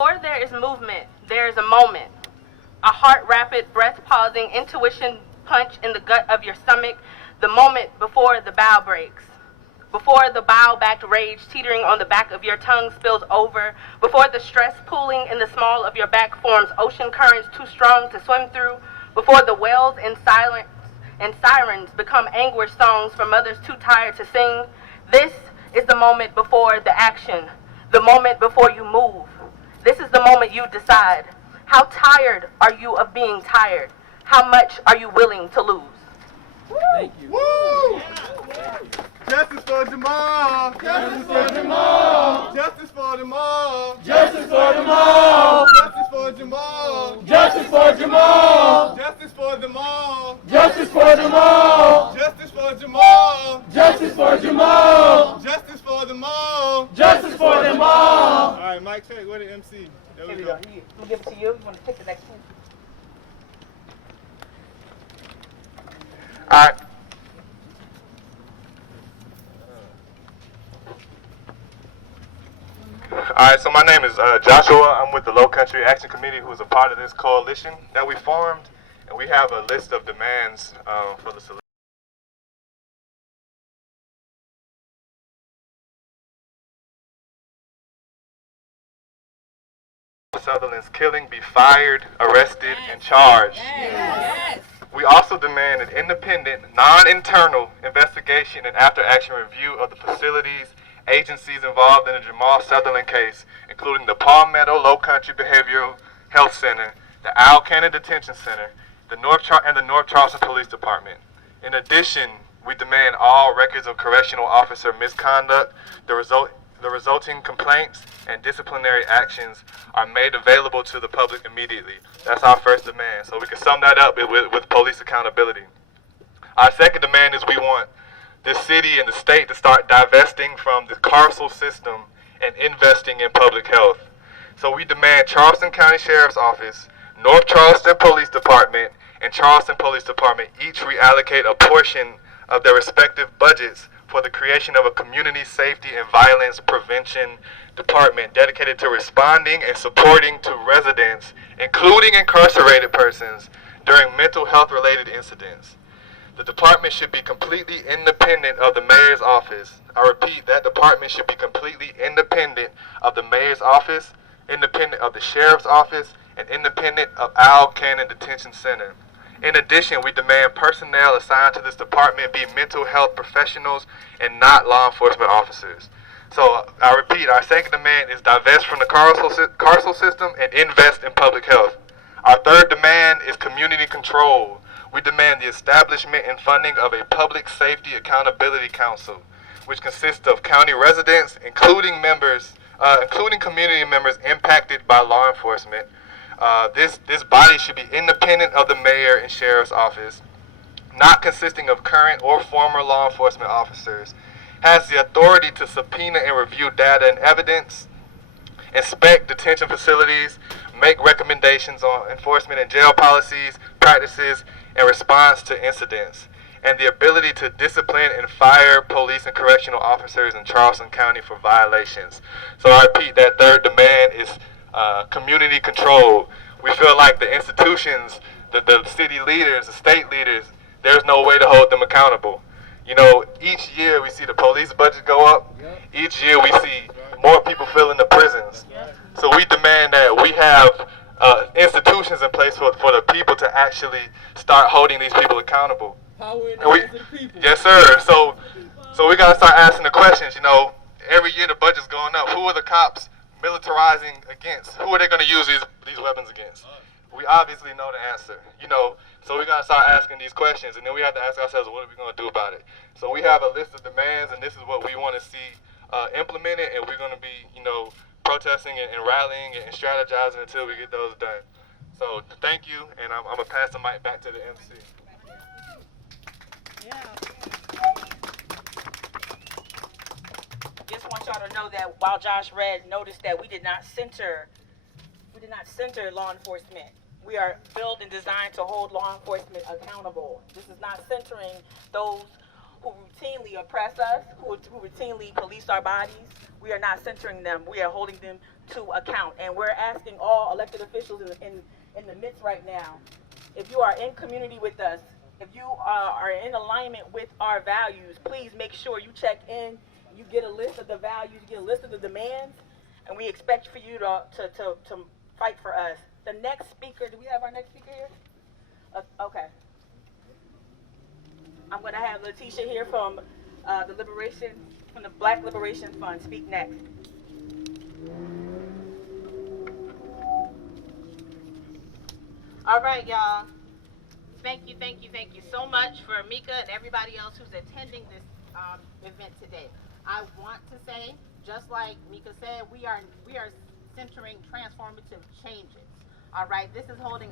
Before there is movement, there is a moment. A heart rapid, breath pausing, intuition punch in the gut of your stomach, the moment before the bow breaks. Before the bow-backed rage teetering on the back of your tongue spills over, before the stress pooling in the small of your back forms ocean currents too strong to swim through, before the wails and silence and sirens become anguish songs for mothers too tired to sing, this is the moment before the action, the moment before you move. This is the moment you decide. How tired are you of being tired? How much are you willing to lose? Thank you. Woo! Justice for Jamal! Justice for Jamal! Justice for Jamal! Justice for Jamal! Justice for Jamal! Justice for Jamal! Justice for Jamal! Justice for Jamal! Justice for Jamal! Justice for Jamal! Justice for Jamal! Justice for Jamal! All right, Mike, check. Where the MC? There we go. We'll give it to you. You want to pick the next one? All right. Alright, so my name is Joshua. I'm with the Low Country Action Committee, who is a part of this coalition that we formed, and we have a list of demands for the solution. Sutherland's killing be fired, arrested, and charged. Yes. We also demand an independent, non-internal investigation and after-action review of the facilities, agencies involved in the Jamal Sutherland case, including the Palmetto Low Country Behavioral Health Center, the Owl Cannon Detention Center, the North Charleston Police Department. In addition, we demand all records of correctional officer misconduct, the resulting complaints, and disciplinary actions are made available to the public immediately. That's our first demand. So we can sum that up with police accountability. Our second demand is we want the city and the state to start divesting from the carceral system and investing in public health. So we demand Charleston County Sheriff's Office, North Charleston Police Department, and Charleston Police Department each reallocate a portion of their respective budgets for the creation of a community safety and violence prevention department dedicated to responding and supporting to residents, including incarcerated persons, during mental health related incidents. The department should be completely independent of the mayor's office. I repeat, that department should be completely independent of the mayor's office, independent of the sheriff's office, and independent of Owl Cannon Detention Center. In addition, we demand personnel assigned to this department be mental health professionals and not law enforcement officers. So, I repeat, our second demand is divest from the carceral system and invest in public health. Our third demand is community control. We demand the establishment and funding of a Public Safety Accountability Council, which consists of county residents, including community members impacted by law enforcement. This body should be independent of the mayor and sheriff's office, not consisting of current or former law enforcement officers, has the authority to subpoena and review data and evidence, inspect detention facilities, make recommendations on enforcement and jail policies, practices, and response to incidents, and the ability to discipline and fire police and correctional officers in Charleston County for violations. So I repeat, that third demand is community control. We feel like the institutions, the city leaders, the state leaders, there's no way to hold them accountable. You know, each year we see the police budget go up. Each year we see more people filling the prisons. So we demand that we have institutions in place for the people to actually start holding these people accountable. Power in the hands of the people. Yes, sir. So we gotta start asking the questions. You know, every year the budget's going up. Who are the cops militarizing against? Who are they gonna use these weapons against? We obviously know the answer. You know, so we gotta start asking these questions, and then we have to ask ourselves, what are we gonna do about it? So we have a list of demands, and this is what we want to see implemented, and we're gonna be, you know, protesting and rallying and strategizing until we get those done. So thank you, and I'm gonna pass the mic back to the MC. Just want y'all to know that while Josh read, notice that we did not center law enforcement. We are built and designed to hold law enforcement accountable. This is not centering those who routinely oppress us, who routinely police our bodies. We are not centering them. We are holding them to account. And we're asking all elected officials in the midst right now, if you are in community with us, if you are in alignment with our values, please make sure you check in, you get a list of the values, you get a list of the demands, and we expect for you to fight for us. The next speaker, do we have our next speaker here? Okay. I'm going to have Letitia here from the Black Liberation Fund speak next. All right, y'all. Thank you so much for Mika and everybody else who's attending this event today. I want to say, just like Mika said, we are centering transformative changes. All right, this is holding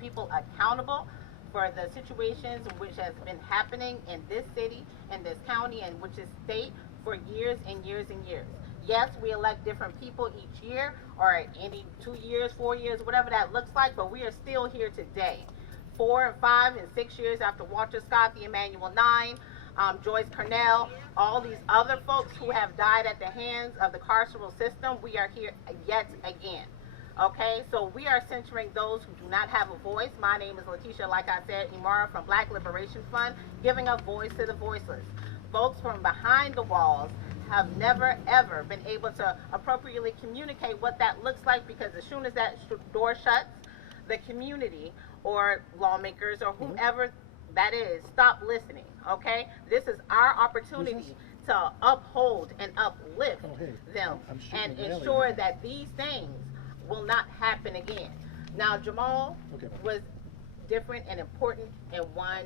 people accountable for the situations which has been happening in this city, in this county, and which is state for years and years and years. Yes, we elect different people each year, or any 2 years, 4 years, whatever that looks like, but we are still here today. 4 and 5 and 6 years after Walter Scott, the Emmanuel 9, Joyce Cornell, all these other folks who have died at the hands of the carceral system, we are here yet again. Okay, so we are centering those who do not have a voice. My name is Letitia, like I said, Imara from Black Liberation Fund, giving a voice to the voiceless. Folks from behind the walls have never, ever been able to appropriately communicate what that looks like, because as soon as that door shuts, the community or lawmakers or whomever that is stop listening. Okay, this is our opportunity to uphold and uplift them and ensure that these things will not happen again. Now, Jamal was different and important in one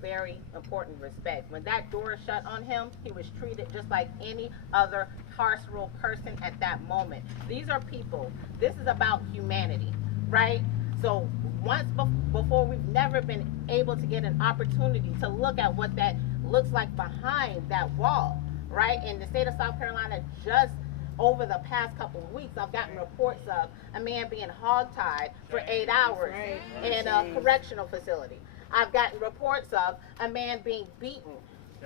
very important respect. When that door shut on him, he was treated just like any other carceral person at that moment. These are people. This is about humanity, right? So once before, we've never been able to get an opportunity to look at what that looks like behind that wall, right? In the state of South Carolina, just over the past couple of weeks, I've gotten reports of a man being hogtied for 8 hours in a correctional facility. I've gotten reports of a man being beaten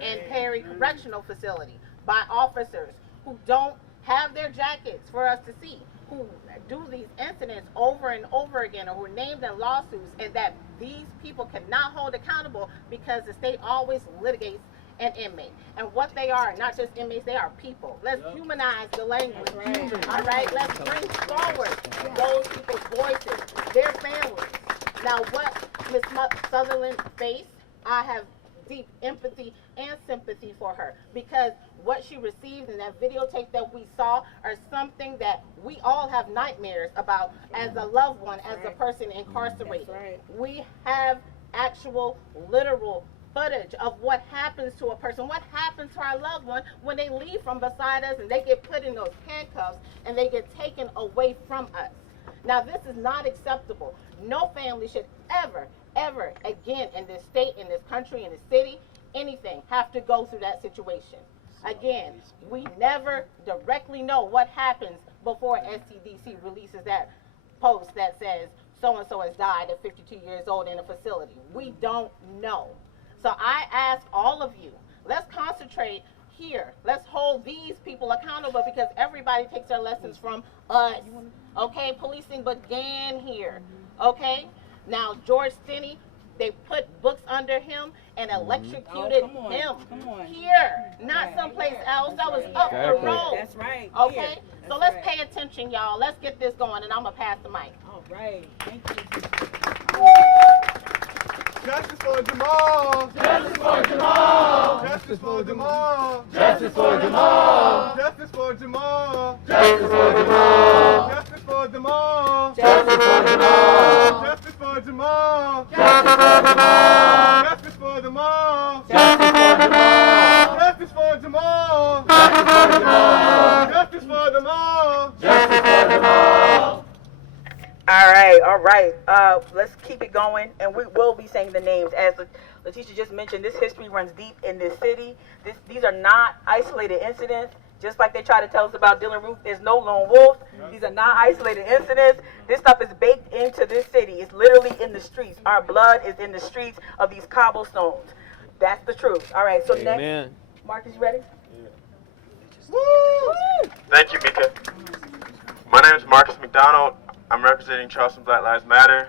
in Perry Correctional Facility by officers who don't have their jackets for us to see, who do these incidents over and over again, or who are named in lawsuits, and that these people cannot hold accountable because the state always litigates an inmate. And what they are, not just inmates, they are people. Let's humanize the language. All right, let's bring forward those people's voices, their families. Now, what Ms. Sutherland faced, I have deep empathy and sympathy for her, because what she received in that videotape that we saw are something that we all have nightmares about as a loved one, as a person incarcerated. We have actual, literal footage of what happens to a person, what happens to our loved one when they leave from beside us and they get put in those handcuffs and they get taken away from us. Now, this is not acceptable. No family should ever again in this state, in this country, in this city, anything, have to go through that situation. Again, we never directly know what happens before SCDC releases that post that says so-and-so has died at 52 years old in a facility. We don't know. So I ask all of you, let's concentrate here. Let's hold these people accountable, because everybody takes their lessons from us. Okay, policing began here. Okay, now George Stinney, they put books under him and electrocuted him here, not someplace else. That was up the road. That's right. Okay, so let's pay attention, y'all. Let's get this going, and I'm gonna pass the mic. All right, thank you. Justice for Jamal! Justice for Jamal! Justice for Jamal! Justice for Jamal! Justice for Jamal! Justice for Jamal! Justice for Jamal! Justice for Jamal! Justice for Jamal! Justice for Jamal! Justice for Jamal! Justice for Jamal! Justice for Jamal! Justice for Jamal! Justice for Jamal! All right. Let's keep it going, and we will be saying the names. As Letitia just mentioned, this history runs deep in this city. These are not isolated incidents. Just like they try to tell us about Dylan Roof, there's no lone wolf. These are not isolated incidents. This stuff is baked into this city. It's literally in the streets. Our blood is in the streets of these cobblestones. That's the truth. All right, so next. Marcus, you ready? Thank you, Mika. My name is Mcdonald. I'm representing Charleston Black Lives Matter.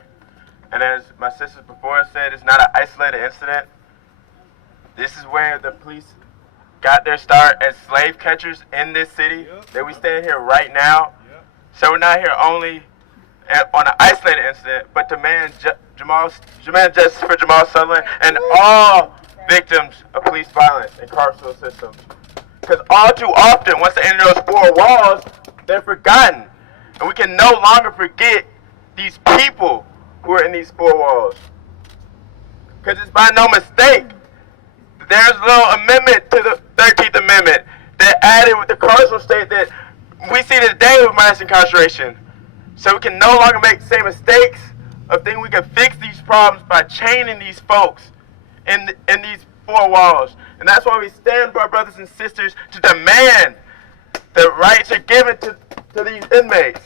And as my sisters before us said, it's not an isolated incident. This is where the police got their start as slave catchers in this city, that we stand here right now. So we're not here only on an isolated incident, but demand justice for Jamal Sutherland and all victims of police violence and carceral systems. Because all too often, once they enter those four walls, they're forgotten. And we can no longer forget these people who are in these four walls. Because it's by no mistake that there's a little amendment to the 13th Amendment that added with the carceral state that we see today with mass incarceration. So we can no longer make the same mistakes of thinking we can fix these problems by chaining these folks in these four walls. And that's why we stand for our brothers and sisters to demand that rights are given to these inmates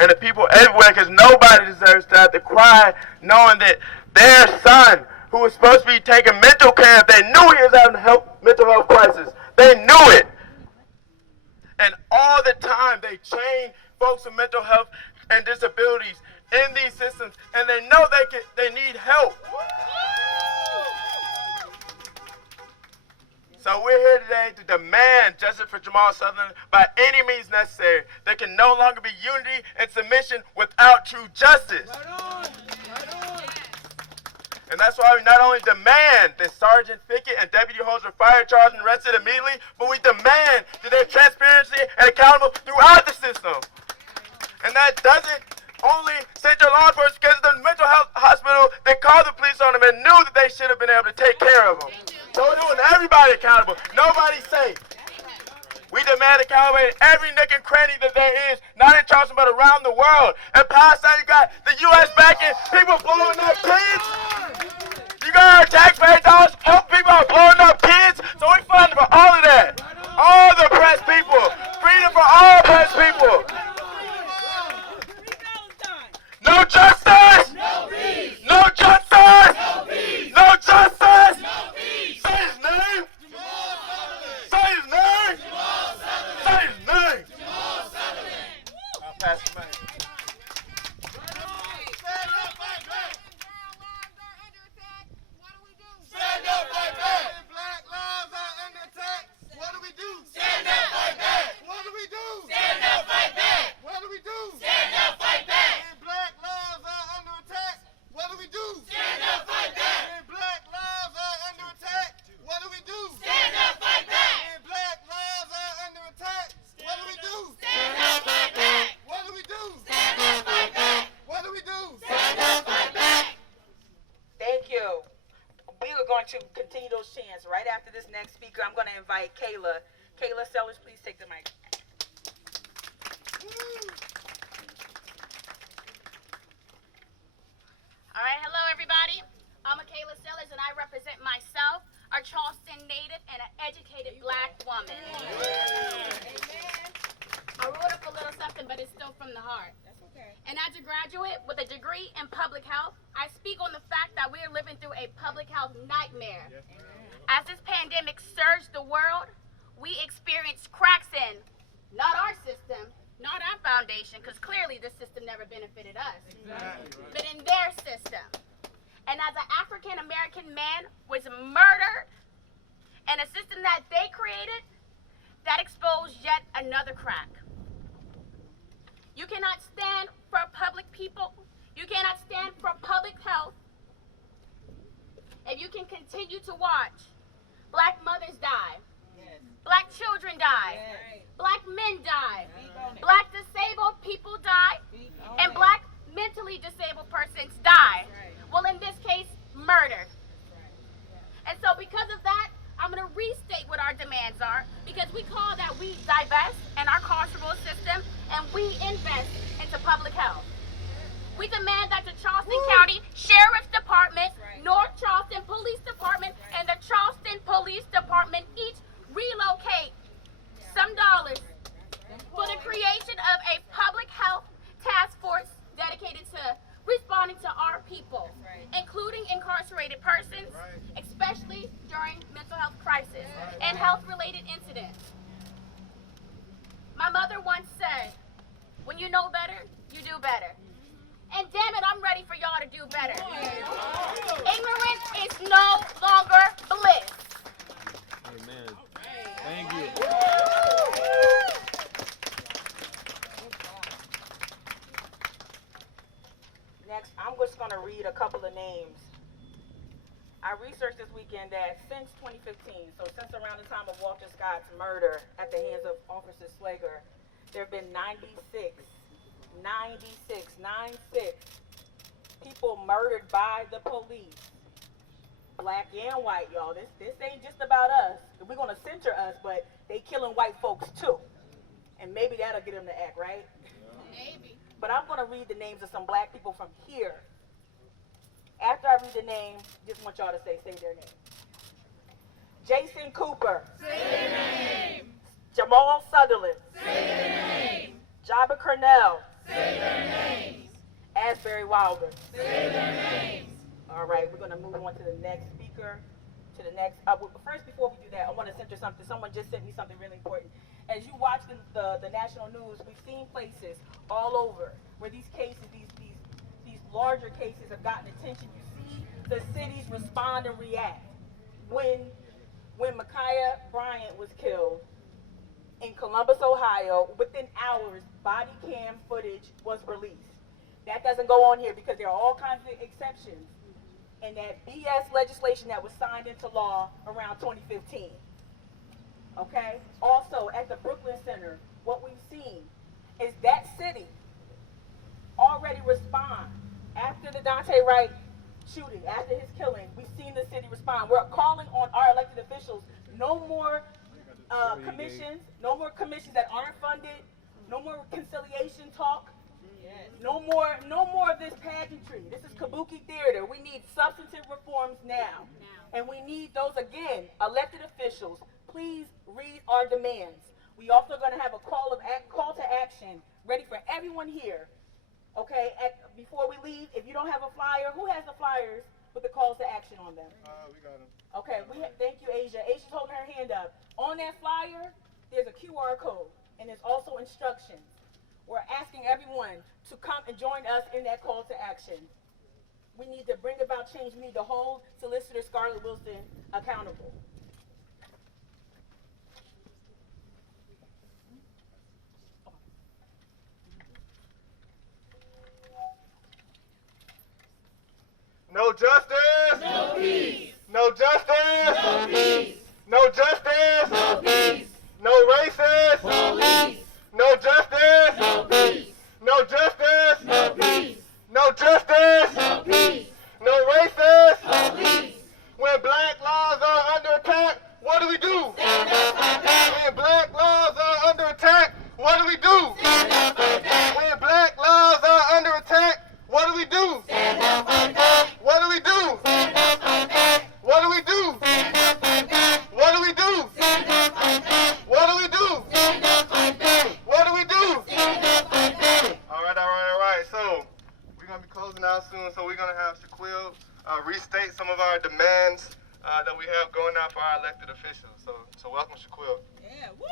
and the people everywhere, because nobody deserves to have to cry knowing that their son, who was supposed to be taking mental care, if they knew he was having a mental health crisis, they knew it. And all the time they chain folks with mental health and disabilities in these systems, and they know they need help. So we're here today to demand justice for Jamal Sutherland by any means necessary. There can no longer be unity and submission without true justice. Right on. Right on. And that's why we not only demand that Sergeant Fickett and Deputy Holmes are fired, charged, and arrested immediately, but we demand that they're transparency and accountable throughout the system. And that doesn't only central law enforcement, because the mental health hospital, they called the police on them and knew that they should have been able to take care of them. So we're doing everybody accountable. Nobody's safe. We demand accountability in every nook and cranny that there is, not in Charleston, but around the world. In Palestine, you got the U.S. backing people blowing up kids. You got our taxpayer dollars help people out blowing up kids. So we're fighting for all of that. All the oppressed people. Freedom for all oppressed people. No justice! No peace! No justice! No peace! No justice! No peace! Say his name! Jamal Sutherland! Say his name! Jamal Sutherland! Say his name! Jamal Sutherland! I'll pass the mic. Stand up, fight back! Our lives are under attack. What do we do? Stand up, fight back! Black lives are under attack. What do we do? Stand up, fight back! What do we do? Stand up, fight back! What do we do? Stand up, fight back! Black lives are under attack. What do we do? Stand up, fight back! And black lives are under attack. What do we do? Stand up, fight back! And black lives are under attack. What do we do? Stand up, fight back! What do we do? Stand up, fight back! What do we do? Stand up, fight back! Thank you. We are going to continue those chants right after this next speaker. I'm going to invite Kayla. Kayla Sellers, please take the mic. All right, hello everybody. I'm Kayla Sellers and I represent myself, a Charleston native and an educated black woman. Amen. I wrote up a little something, but it's still from the heart. That's okay. And as a graduate with a degree in public health, I speak on the fact that we are living through a public health nightmare. As this pandemic surged the world, we experienced cracks in not our system, not our foundation, because clearly this system never benefited us, but in their system. And as an African American man was murdered in a system that they created, that exposed yet another crack. You cannot stand for public people. You cannot stand for public health if you can continue to watch black mothers die, black children die, black men die, black disabled people die, and black mentally disabled persons die. Well, in this case, murdered. And so because of that, I'm going to restate what our demands are, because we call that we divest in our carceral system and we invest into public health. We demand that the Charleston County Sheriff's Department, North Charleston Police Department, and the Charleston Police Department each relocate some dollars for the creation of a public health task force dedicated to responding to our people, including incarcerated persons, especially during mental health crisis and health-related incidents. My mother once said, to do better. And damn it, I'm ready for y'all to do better. Ignorance is no longer bliss. Amen. Thank you. Next, I'm just going to read a couple of names. I researched this weekend that since 2015, so since around the time of Walter Scott's murder at the hands of Officer Slager, there have been 96 people murdered by the police, black and white, y'all. This ain't just about us. We're gonna center us, but they killing white folks too, and maybe that'll get them to act right. Maybe. But I'm gonna read the names of some black people from here. After I read the name, just want y'all to say their name. Jason Cooper. Say their name. Jamal Sutherland. Say their name. Jabba Cornell. Say their names. Asbury Wilder. Say their names. All right, we're going to move on to the next speaker. First, before we do that, I want to center something. Someone just sent me something really important. As you watch the national news, we've seen places all over where these cases, these larger cases have gotten attention. You see the cities respond and react. When Ma'Khia Bryant was killed in Columbus, Ohio, within hours, body cam footage was released. That doesn't go on here because there are all kinds of exceptions in that BS legislation that was signed into law around 2015. Okay? Also, at the Brooklyn Center, what we've seen is that city already respond. After the Daunte Wright shooting, after his killing, we've seen the city respond. We're calling on our elected officials, no more commissions that aren't funded, no more conciliation talk, no more of this pageantry. This is kabuki theater. We need substantive reforms now. And we need those, again, elected officials, please read our demands. We also going to have a call to action ready for everyone here. Okay, before we leave, if you don't have a flyer, who has the flyers with the calls to action on them? We got them. Okay, thank you, Asia. Asia's holding her hand up. On that flyer, there's a QR code, and there's also instructions. We're asking everyone to come and join us in that call to action. We need to bring about change. We need to hold Solicitor Scarlett Wilson accountable. No justice. No peace. No justice. No peace. No justice. No peace. No racist. Police. No justice. No peace. No justice. No peace. No justice. No peace. No racist. Police. When black lives are under attack, what do we do? Stand up for that. When black lives are under attack, what do we do? Stand up for that. When black lives are under attack, what do we do? Stand up for that. What do we do? Stand up for that. What do we do? Stand up for that. What do we do? Stand up for that. What do we do? Stand up for that. What do we do? Stand up for that. All right. So we're gonna be closing out soon. So we're gonna have Shaquille restate some of our demands that we have going out for our elected officials. So welcome, Shaquille. Yeah, woo!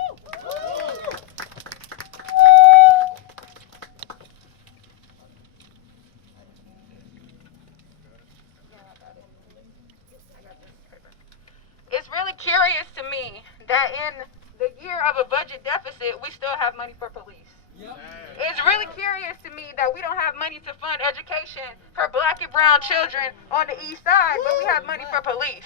It's really curious to me that in the year of a budget deficit, we still have money for police. It's really curious to me that we don't have money to fund education for black and brown children on the east side, but we have money for police.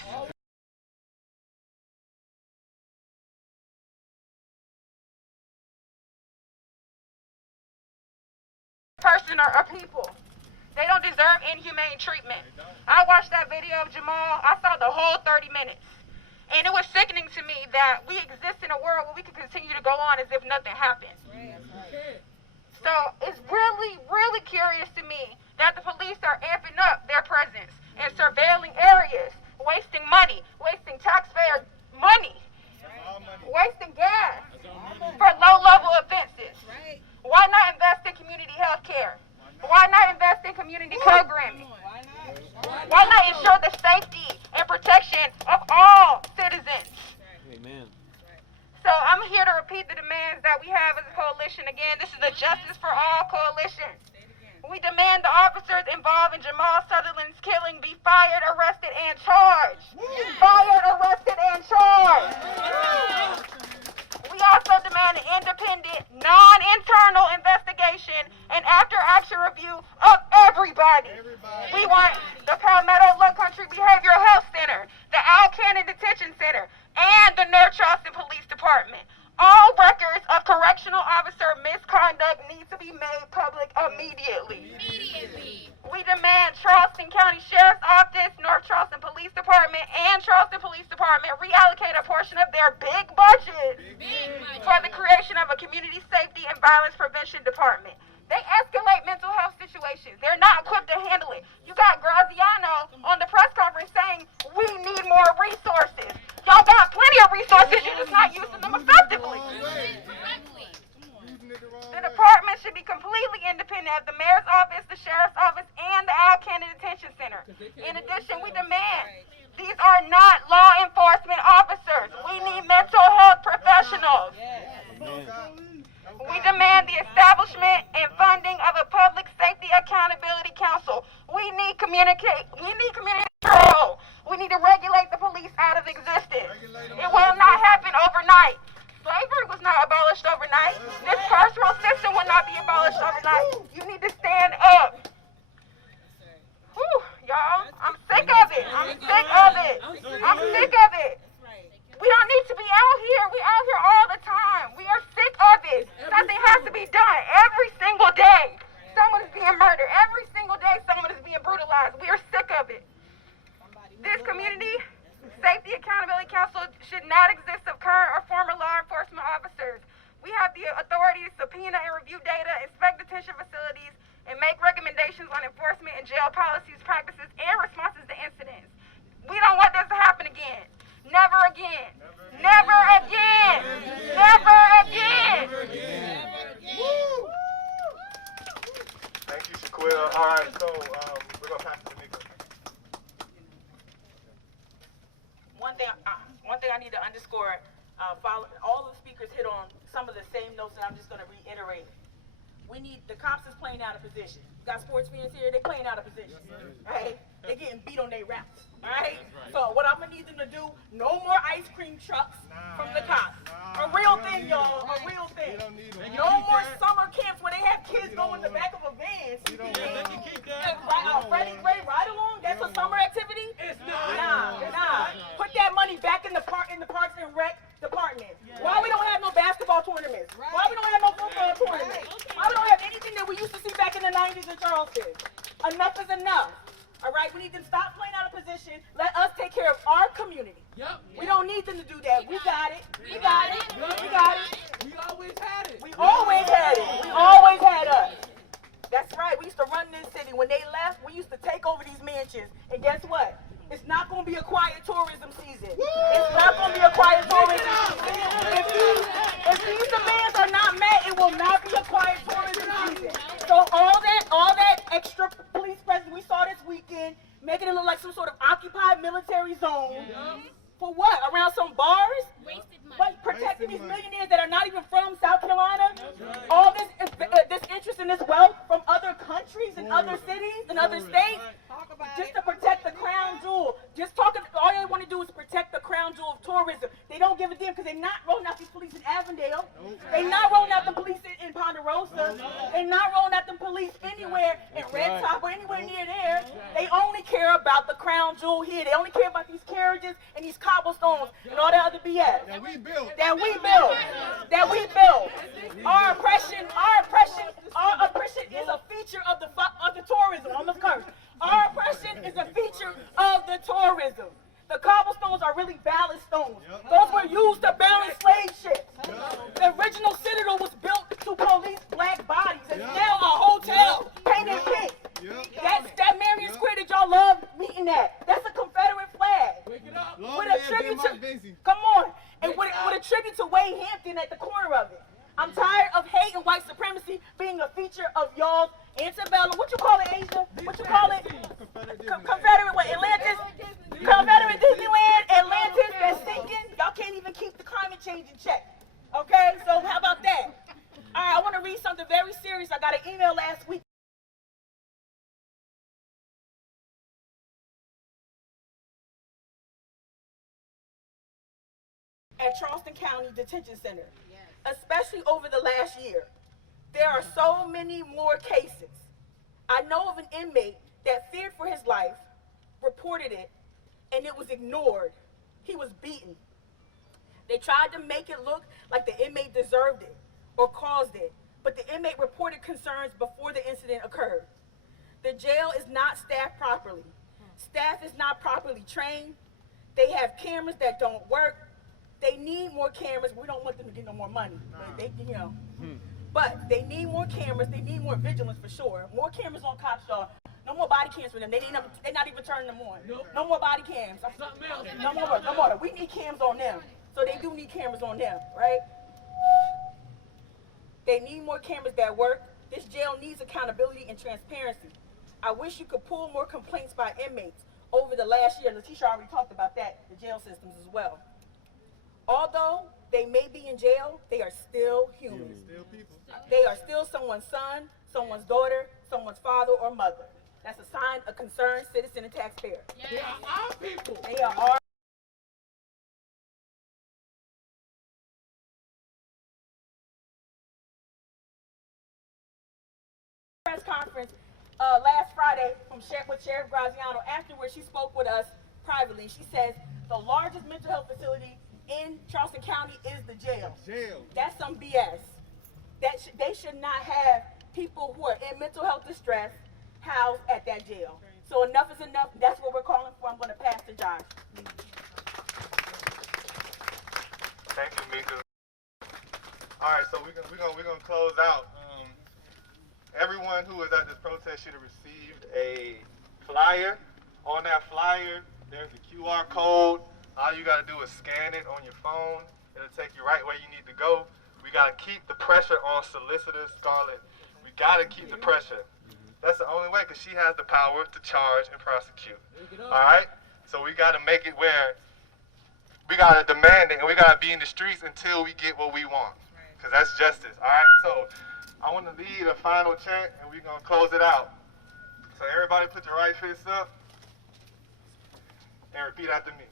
Person or people. They don't deserve inhumane treatment. I watched that video of Jamal. I saw the whole 30 minutes. And it was sickening to me that we exist in a world where we can continue to go on as if nothing happened. So it's really, really curious to me that the police are amping up their presence and surveilling areas, wasting money, wasting taxpayer money, wasting gas for low-level offenses. Why not invest in community health care? Why not invest in community programming? Why not ensure the safety and protection of all citizens? Amen. So I'm here to repeat the demands that we have as a coalition. Again, this is the Justice for All Coalition. We demand the officers involved in Jamal Sutherland's killing be fired, arrested, and charged. Fired, arrested, and charged. We also demand an independent, non-internal investigation and after-action review of everybody. We want the Palmetto Low Country Behavioral Health Center, the Al Cannon Detention Center, and the North Charleston Police Department. All records of correctional officer misconduct need to be made public immediately. We demand Charleston County Sheriff's Office, North Charleston Police Department, and Charleston Police Department reallocate a portion of their big budget for the creation of a community safety and violence prevention department. They escalate mental health situations. They're not equipped to handle it. You got Graziano on the press conference saying, we need more resources. Y'all got plenty of resources, you're just not using them effectively. The department should be completely independent of the mayor's office, the sheriff's office, and the Al Cannon Detention Center. In addition, we demand these are not law enforcement officers. We need mental health professionals. We demand the establishment and funding of a public safety accountability council. We need community control. We need to regulate the police out of existence. It will not happen overnight. Slavery was not abolished overnight. This carceral system will not be abolished overnight. You need to stand up. Whew, y'all, I'm sick of it. I'm sick of it. I'm sick of it. We don't need to be out here. We out here all the time. We are sick of it. Something has to be done every single day. Someone is being murdered. Every single day someone is being brutalized. We are sick of it. This community safety accountability council should not exist of current or former law enforcement officers. We have the authority to subpoena and review data, inspect detention facilities, and make recommendations on enforcement and jail policies, practices, and responses to incidents. We don't want this to happen again. Never again. Never again. Never again. Thank you, Shaquille. All right, so we're going to pass it to Nico. One thing I need to underscore, all the speakers hit on some of the same notes, and I'm just going to reiterate. We need, the cops is playing out of position. Got sports fans here, they're playing out of position, right? They're getting beat on their routes, all right? So what I'm going to need them to do, no more ice cream trucks from the cops. A real thing, y'all, a real thing. No more summer camps where they have kids go in the back of a van. Freddie Gray ride along, that's a summer activity? Nah. Put that money back in the Parks and Rec department. Why we don't have no basketball tournaments? Why we don't have no football tournaments? Why we don't have anything that we used to see back in the 90s in Charleston? Enough is enough. All right, we need to stop playing out of position. Let us take care of our community. We don't need them to do that. We got it. We got it. We got it. We always had it. We always had it. We always had us. That's right. We used to run this city. When they left, we used to take over these mansions. And guess what? It's not going to be a quiet tourism season. It's not going to be a quiet tourism season. If these demands are not met, it will not be a quiet tourism season. So all that extra police presence we saw this weekend, making it look like some sort of occupied military zone. For what? Around some bars? Wasted money. What? Protecting these millionaires that are not even from South Carolina? All this interest in this wealth from other countries and other cities and other states? Just to protect the crown jewel. All they want to do is protect the crown jewel of tourism. They don't give a damn because they're not rolling out these police in Avondale. They're not rolling out the police in Ponderosa. They're not rolling out the police anywhere in Red Top or anywhere near there. They only care about the crown jewel here. They only care about these carriages and these cobblestones and all that other BS. That we built. Our oppression is a feature of the tourism. I'm a curse. Our oppression is a feature of the tourism. The cobblestones are really ballast stones. Those were used to balance slave ships. The original citadel was built to police black bodies. It's now a hotel painted pink. That Marion Square that y'all love meeting at. That's a Confederate flag. With a tribute to Wade Hampton at the corner of it. I'm tired of hate and white supremacy being a feature of y'all's antebellum. What you call it, Asia? What you call it? Confederate what? Atlantis? Confederate Disneyland? Atlantis that's sinking? Y'all can't even keep the climate change in check. Okay? So how about that? All right, I want to read something very serious. I got an email last at Charleston County Detention Center, especially over the last year. There are so many more cases. I know of an inmate that feared for his life, reported it, and it was ignored. He was beaten. They tried to make it look like the inmate deserved it or caused it, but the inmate reported concerns before the incident occurred. The jail is not staffed properly. Staff is not properly trained. They have cameras that don't work. They need more cameras. We don't want them to get no more money. But they need more cameras. They need more vigilance for sure. More cameras on cops, y'all. No more body cams for them. They're not even turning them on. Nope. No more body cams. No more. We need cams on them. So they do need cameras on them, right? They need more cameras that work. This jail needs accountability and transparency. I wish you could pull more complaints by inmates over the last year. Letitia already talked about that, the jail systems as well. Although they may be in jail, they are still human. Still people. They are still someone's son, someone's daughter, someone's father or mother. That's a sign of concerned citizen and taxpayer. They are our people. They are our press conference last Friday with Sheriff Graziano. Afterwards, she spoke with us privately. She says the largest mental health facility in Charleston County is the jail. That's some BS. They should not have people who are in mental health distress housed at that jail. So enough is enough. That's what we're calling for. I'm going to pass to Josh. Thank you, Mika. All right, so we're gonna close out. Everyone who was at this protest should have received a flyer. On that flyer, there's a QR code. All you gotta do is scan it on your phone. It'll take you right where you need to go. We gotta keep the pressure on Solicitor Scarlett. We gotta keep the pressure. That's the only way, because she has the power to charge and prosecute. All right? So we gotta make it where we gotta demand it, and we gotta be in the streets until we get what we want, because that's justice. All right? So I want to lead a final chant, and we're gonna close it out. So everybody put your right fist up and repeat after me.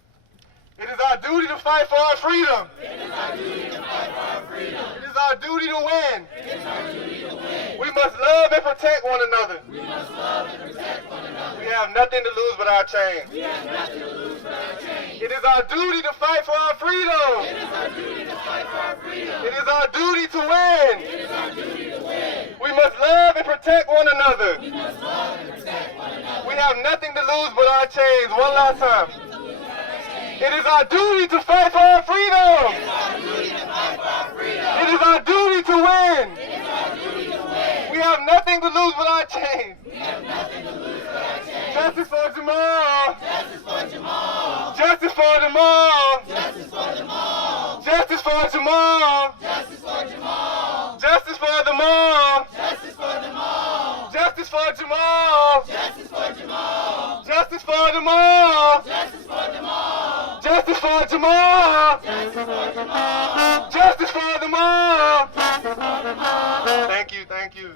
It is our duty to fight for our freedom. It is our duty to fight for our freedom. It is our duty to win. It is our duty to win. We must love and protect one another. We must love and protect one another. We have nothing to lose but our chains. We have nothing to lose but our chains. It is our duty to fight for our freedom. It is our duty to fight for our freedom. It is our duty to win. It is our duty to win. We must love and protect one another. We must love and protect one another. We have nothing to lose but our chains. One last time. It is our duty to fight for our freedom. It is our duty to fight for our freedom. It is our duty to win. It is our duty to win. We have nothing to lose but our chains. We have nothing to lose but our chains. Justice for Jamal. Justice for Jamal. Justice for Jamal. Justice for Jamal. Justice for Jamal. Justice for Jamal. Justice for Jamal. Justice for Jamal. Justice for Jamal. Justice for Jamal. Justice for Jamal. Justice for Jamal. Justice for Jamal. Justice for Jamal. Justice for Jamal. Justice for Jamal. Thank you.